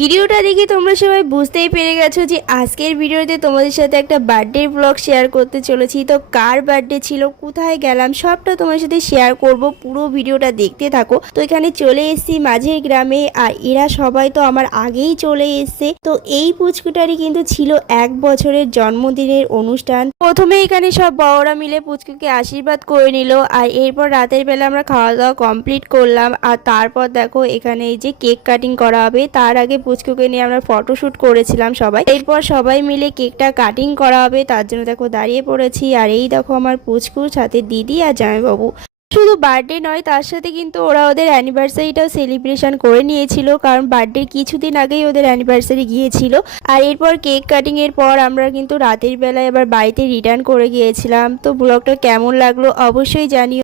ভিডিওটা দেখে তোমরা সবাই বুঝতেই পেরে গেছো যে আজকের ভিডিওতে তোমাদের সাথে একটা বার্থডে ব্লগ শেয়ার করতে চলেছি। তো কার বার্থডে ছিল, কোথায় গেলাম, সবটা তোমার সাথে শেয়ার করব। পুরো ভিডিওটা দেখতে থাকো। তো এখানে চলে এসেছি মাঝের গ্রামে, আর এরা সবাই তো আমার আগেই চলে এসছে। তো এই পুচকুটারই কিন্তু ছিল 1 বছরের জন্মদিনের অনুষ্ঠান। প্রথমে এখানে সব বড়রা মিলে পুচকুকে আশীর্বাদ করে নিল, আর এরপর রাতের বেলা আমরা খাওয়া দাওয়া কমপ্লিট করলাম। আর তারপর দেখো এখানে এই যে কেক কাটিং করা হবে, তার আগে পুচকুকে নিয়ে আমরা ফটোশুট করেছিলাম সবাই। এরপর সবাই মিলে কেকটা কাটিং করা হবে, তার জন্য দেখো দাঁড়িয়ে পড়েছি। আর এই দেখো আমার পুচকুর সাথে দিদি আর জামাইবাবু। শুধু বার্থডে নয়, তার সাথে কিন্তু ওরা ওদের অ্যানিভার্সারিটাও সেলিব্রেশন করে নিয়েছিল, কারণ বার্থডের কিছুদিন আগেই ওদের অ্যানিভার্সারি গিয়েছিল। আর এরপর কেক কাটিং এর পর আমরা কিন্তু রাতের বেলায় আবার বাড়িতে রিটার্ন করে গিয়েছিলাম। তো ব্লগটা কেমন লাগলো অবশ্যই জানিও।